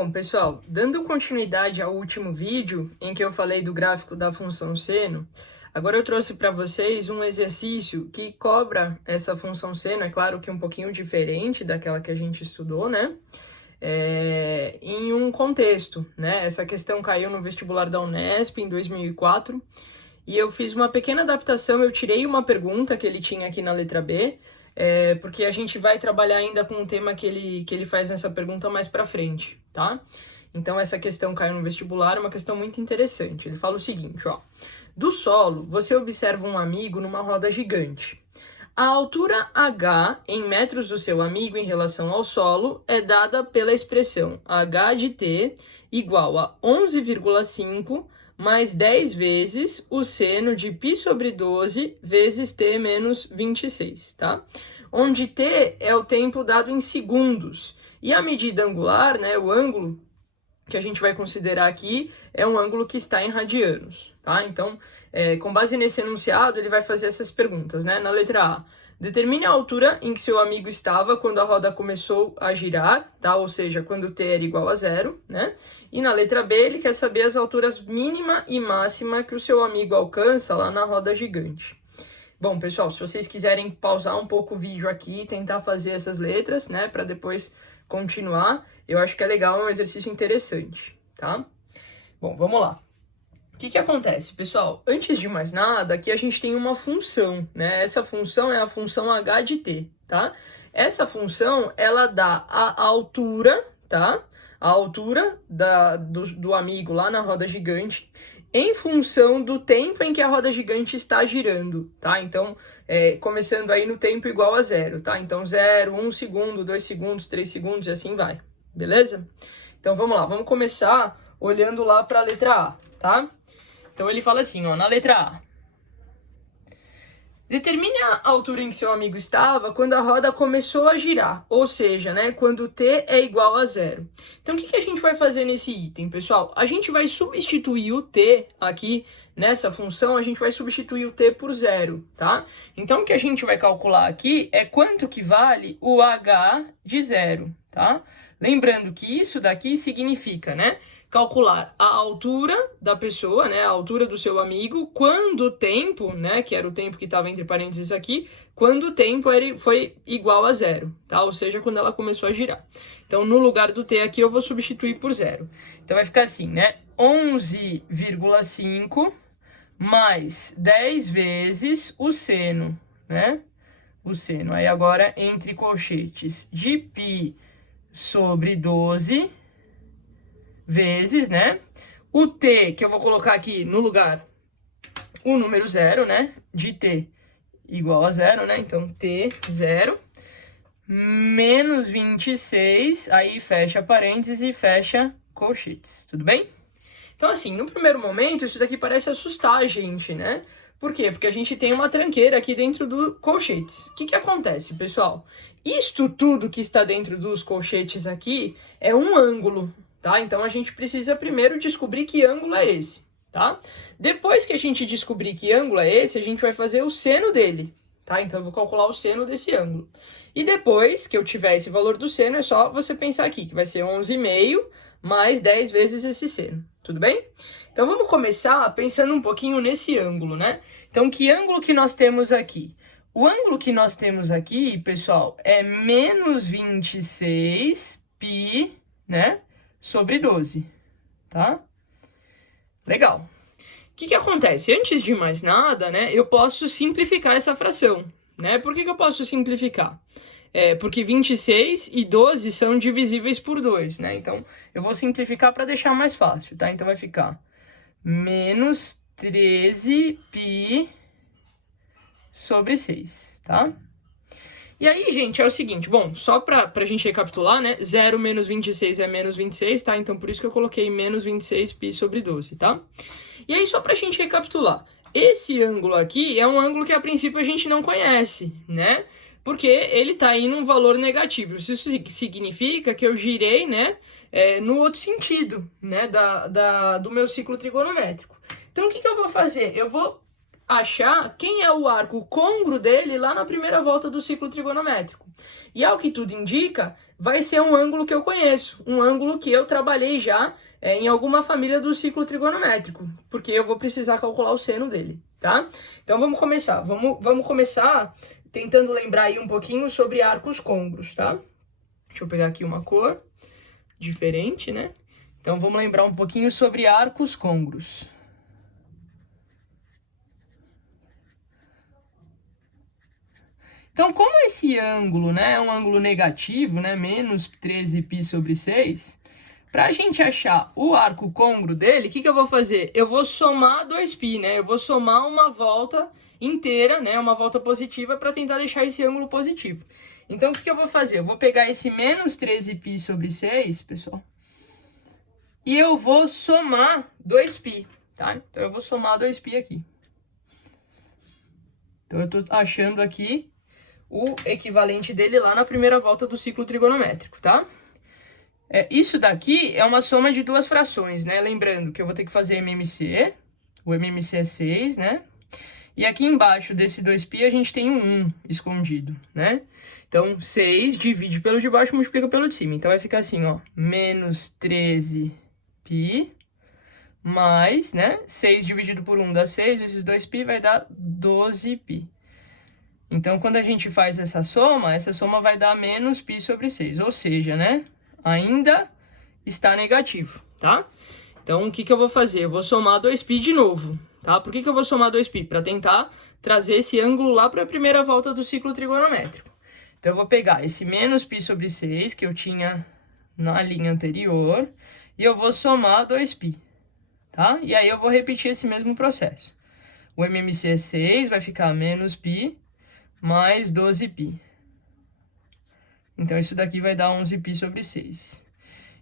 Bom, pessoal, dando continuidade ao último vídeo em que eu falei do gráfico da função seno, agora eu trouxe para vocês um exercício que cobra essa função seno, é claro que um pouquinho diferente daquela que a gente estudou, né? Em um contexto, né? Essa questão caiu no vestibular da Unesp em 2004 e eu fiz uma pequena adaptação, eu tirei uma pergunta que ele tinha aqui na letra B, porque a gente vai trabalhar ainda com um tema que ele faz nessa pergunta mais para frente, tá? Então essa questão caiu no vestibular, é uma questão muito interessante. Ele fala o seguinte, ó. Do solo, você observa um amigo numa roda gigante. A altura H em metros do seu amigo em relação ao solo é dada pela expressão H de T igual a 11,5 mais 10 vezes o seno de π sobre 12 vezes t menos 26, tá? Onde t é o tempo dado em segundos. E a medida angular, né, o ângulo que a gente vai considerar aqui, é um ângulo que está em radianos, tá? Então, com base nesse enunciado, ele vai fazer essas perguntas, né? Na letra A, determine a altura em que seu amigo estava quando a roda começou a girar, tá? Ou seja, quando t era igual a zero, né? E na letra B, ele quer saber as alturas mínima e máxima que o seu amigo alcança lá na roda gigante. Bom, pessoal, se vocês quiserem pausar um pouco o vídeo aqui e tentar fazer essas letras, né? Para depois continuar, eu acho que é legal, é um exercício interessante, tá? Bom, vamos lá. O que acontece, pessoal? Antes de mais nada, aqui a gente tem uma função, né? Essa função é a função h de t, tá? Essa função, ela dá a altura, tá? A altura do amigo lá na roda gigante em função do tempo em que a roda gigante está girando, tá? Então, começando aí no tempo igual a zero, tá? Então, 0, 1 segundo, 2 segundos, 3 segundos e assim vai, beleza? Então, vamos lá, vamos começar olhando lá para a letra A, tá? Então, ele fala assim, ó, na letra A. Determine a altura em que seu amigo estava quando a roda começou a girar, ou seja, né, quando t é igual a zero. Então, o que a gente vai fazer nesse item, pessoal? A gente vai substituir o t aqui, nessa função, a gente vai substituir o t por zero, tá? Então, o que a gente vai calcular aqui é quanto que vale o h de zero, tá? Lembrando que isso daqui significa, né, calcular a altura da pessoa, né, a altura do seu amigo, quando o tempo, né, que era o tempo que estava entre parênteses aqui, quando o tempo foi igual a zero, tá? Ou seja, quando ela começou a girar. Então, no lugar do t aqui, eu vou substituir por zero. Então, vai ficar assim, né, 11,5 mais 10 vezes o seno, né? O seno. Aí, agora, entre colchetes, de π sobre 12 vezes, né? O t, que eu vou colocar aqui no lugar, o número zero, né? De t igual a zero, né? Então, t, zero, menos 26, aí fecha parênteses e fecha colchetes, tudo bem? Então, assim, no primeiro momento, isso daqui parece assustar a gente, né? Por quê? Porque a gente tem uma tranqueira aqui dentro do colchetes. O que acontece, pessoal? Isto tudo que está dentro dos colchetes aqui é um ângulo, tá? Então, a gente precisa primeiro descobrir que ângulo é esse, tá? Depois que a gente descobrir que ângulo é esse, a gente vai fazer o seno dele, tá? Então, eu vou calcular o seno desse ângulo. E depois que eu tiver esse valor do seno, é só você pensar aqui, que vai ser 11,5 mais 10 vezes esse seno, tudo bem? Então, vamos começar pensando um pouquinho nesse ângulo, né? Então, que ângulo que nós temos aqui? O ângulo que nós temos aqui, pessoal, é menos 26 π, né? Sobre 12, tá? Legal. O que acontece? Antes de mais nada, né, eu posso simplificar essa fração, né? Por que eu posso simplificar? Porque 26 e 12 são divisíveis por 2, né? Então, eu vou simplificar para deixar mais fácil, tá? Então, vai ficar menos 13 π sobre 6, tá? E aí, gente, é o seguinte, bom, só pra gente recapitular, né, 0 menos 26 é menos 26, tá? Então, por isso que eu coloquei menos 26 π sobre 12, tá? E aí, só pra gente recapitular, esse ângulo aqui é um ângulo que, a princípio, a gente não conhece, né? Porque ele tá aí num valor negativo. Isso significa que eu girei, né, no outro sentido, né, do meu ciclo trigonométrico. Então, o que eu vou fazer? Eu vou achar quem é o arco côngruo dele lá na primeira volta do ciclo trigonométrico. E ao que tudo indica, vai ser um ângulo que eu conheço, um ângulo que eu trabalhei já em alguma família do ciclo trigonométrico, porque eu vou precisar calcular o seno dele, tá? Então vamos começar. Vamos começar tentando lembrar aí um pouquinho sobre arcos côngruos, tá? Deixa eu pegar aqui uma cor diferente, né? Então vamos lembrar um pouquinho sobre arcos côngruos. Então, como esse ângulo, né, é um ângulo negativo, né, menos 13π sobre 6, para a gente achar o arco côngruo dele, o que eu vou fazer? Eu vou somar 2π, né? Eu vou somar uma volta inteira, né, uma volta positiva, para tentar deixar esse ângulo positivo. Então, o que eu vou fazer? Eu vou pegar esse menos 13π sobre 6, pessoal, e eu vou somar 2π, tá? Então, eu vou somar 2π aqui. Então, eu estou achando aqui o equivalente dele lá na primeira volta do ciclo trigonométrico, tá? Isso daqui é uma soma de duas frações, né? Lembrando que eu vou ter que fazer MMC, o MMC é 6, né? E aqui embaixo desse 2π a gente tem um 1 escondido, né? Então, 6 divide pelo de baixo, multiplica pelo de cima. Então, vai ficar assim, ó, menos 13π mais, né? 6 dividido por 1 dá 6, vezes 2π vai dar 12π. Então, quando a gente faz essa soma vai dar menos π sobre 6, ou seja, né, ainda está negativo, tá? Então, o que eu vou fazer? Eu vou somar 2π de novo, tá? Por que eu vou somar 2π? Para tentar trazer esse ângulo lá para a primeira volta do ciclo trigonométrico. Então, eu vou pegar esse menos π sobre 6, que eu tinha na linha anterior, e eu vou somar 2π, tá? E aí, eu vou repetir esse mesmo processo. O MMC é 6, vai ficar menos π mais 12π. Então, isso daqui vai dar 11π sobre 6.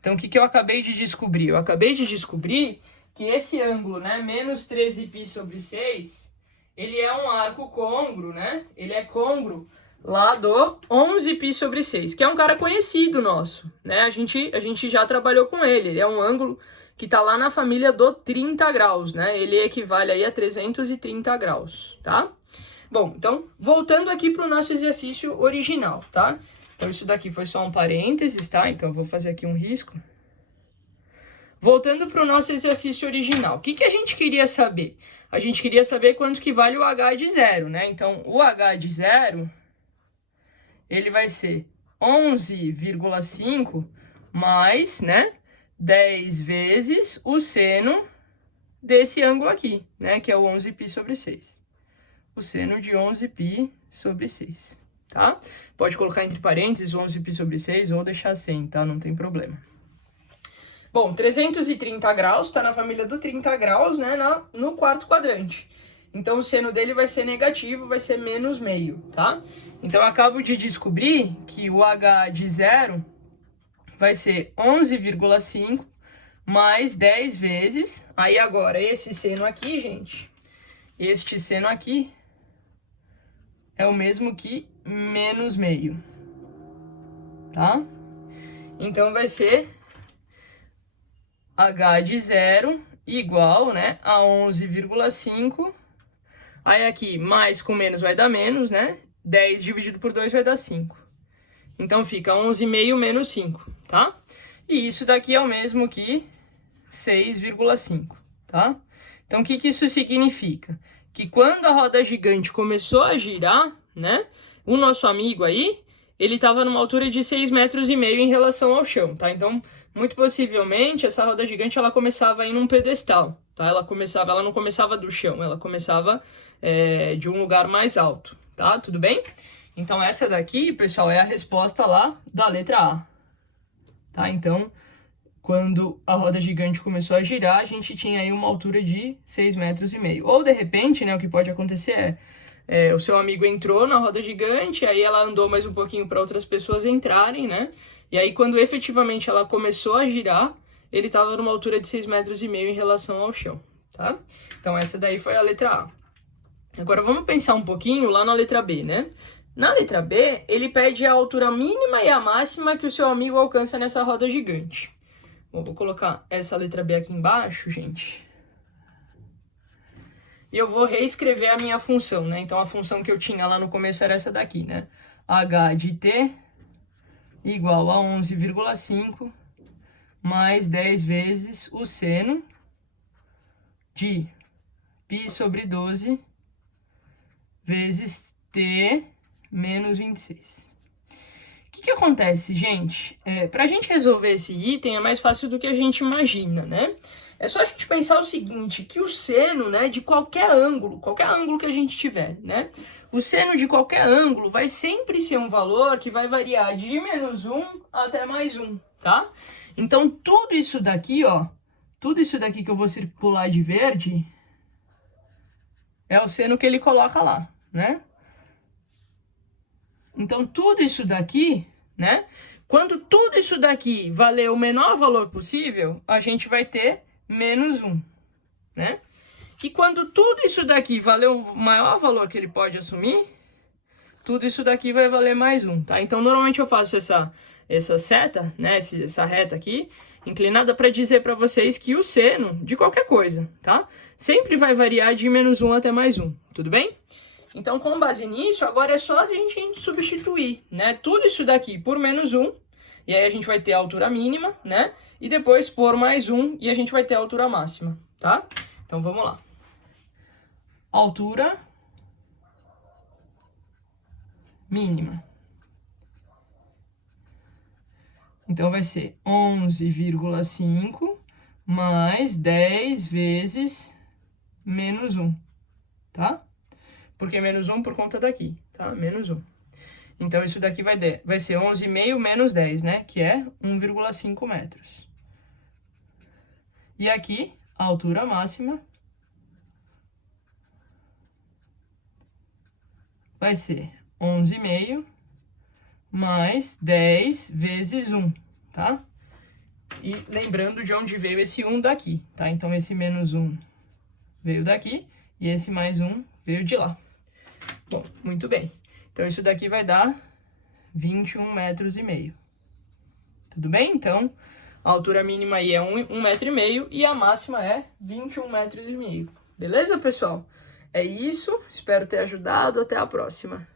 Então, o que eu acabei de descobrir? Eu acabei de descobrir que esse ângulo, né, menos 13π sobre 6, ele é um arco côngruo, né? Ele é côngruo lá do 11π sobre 6, que é um cara conhecido nosso, né? A gente já trabalhou com ele. Ele é um ângulo que está lá na família do 30 graus, né? Ele equivale aí a 330 graus, tá? Bom, então, voltando aqui para o nosso exercício original, tá? Então, isso daqui foi só um parênteses, tá? Então, eu vou fazer aqui um risco. Voltando para o nosso exercício original, o que a gente queria saber? A gente queria saber quanto que vale o h de zero, né? Então, o h de zero, ele vai ser 11,5 mais, né, 10 vezes o seno desse ângulo aqui, né, que é o 11π sobre 6. O seno de 11π sobre 6, tá? Pode colocar entre parênteses 11π sobre 6 ou deixar sem, tá? Não tem problema. Bom, 330 graus está na família do 30 graus, né? No quarto quadrante. Então, o seno dele vai ser negativo, vai ser menos meio, tá? Então, eu acabo de descobrir que o h de zero vai ser 11,5 mais 10 vezes. Aí, agora, esse seno aqui, gente, este seno aqui é o mesmo que menos meio, tá? Então, vai ser h de zero igual, né, a 11,5. Aí, aqui, mais com menos vai dar menos, né? 10 dividido por 2 vai dar 5. Então, fica 11,5 menos 5, tá? E isso daqui é o mesmo que 6,5, tá? Então, o que isso significa? Que quando a roda gigante começou a girar, né, o nosso amigo aí, ele estava numa altura de 6,5 metros em relação ao chão, tá? Então, muito possivelmente, essa roda gigante, ela começava aí num pedestal, tá? Ela não começava do chão, ela começava de um lugar mais alto, tá? Tudo bem? Então, essa daqui, pessoal, é a resposta lá da letra A, tá? Então, quando a roda gigante começou a girar, a gente tinha aí uma altura de 6,5 metros. Ou, de repente, né, o que pode acontecer o seu amigo entrou na roda gigante, aí ela andou mais um pouquinho para outras pessoas entrarem, né? E aí, quando efetivamente ela começou a girar, ele estava numa altura de 6,5 metros em relação ao chão, tá? Então, essa daí foi a letra A. Agora, vamos pensar um pouquinho lá na letra B, né? Na letra B, ele pede a altura mínima e a máxima que o seu amigo alcança nessa roda gigante. Bom, vou colocar essa letra B aqui embaixo, gente. e eu vou reescrever a minha função, né? Então, a função que eu tinha lá no começo era essa daqui, né? H de t igual a 11,5 mais 10 vezes o seno de π sobre 12 vezes t menos 26. O que acontece, gente? Para a gente resolver esse item é mais fácil do que a gente imagina, né? É só a gente pensar o seguinte, que o seno, né, de qualquer ângulo que a gente tiver, né? O seno de qualquer ângulo vai sempre ser um valor que vai variar de -1 até +1, tá? Então, tudo isso daqui, ó, tudo isso daqui que eu vou circular de verde é o seno que ele coloca lá, né? Então, tudo isso daqui, né? Quando tudo isso daqui valer o menor valor possível, a gente vai ter -1, né? E quando tudo isso daqui valer o maior valor que ele pode assumir, tudo isso daqui vai valer +1, tá? Então, normalmente eu faço essa seta, né? Essa reta aqui, inclinada para dizer para vocês que o seno de qualquer coisa, tá? Sempre vai variar de -1 até +1, tudo bem? Então, com base nisso, agora é só a gente substituir, né? Tudo isso daqui por -1, e aí a gente vai ter a altura mínima, né? E depois por +1, e a gente vai ter a altura máxima, tá? Então, vamos lá. Altura mínima. Então, vai ser 11,5 mais 10 vezes -1, tá? Porque -1 por conta daqui, tá? -1. Então, isso daqui vai ser 11,5 menos 10, né? Que é 1,5 metros. E aqui, a altura máxima vai ser 11,5 mais 10 vezes 1, tá? E lembrando de onde veio esse 1 daqui, tá? Então, esse -1 veio daqui e esse +1 veio de lá. Bom, muito bem. Então, isso daqui vai dar 21,5 metros. Tudo bem? Então, a altura mínima aí é 1,5 metro e a máxima é 21,5 metros. Beleza, pessoal? É isso. Espero ter ajudado. Até a próxima.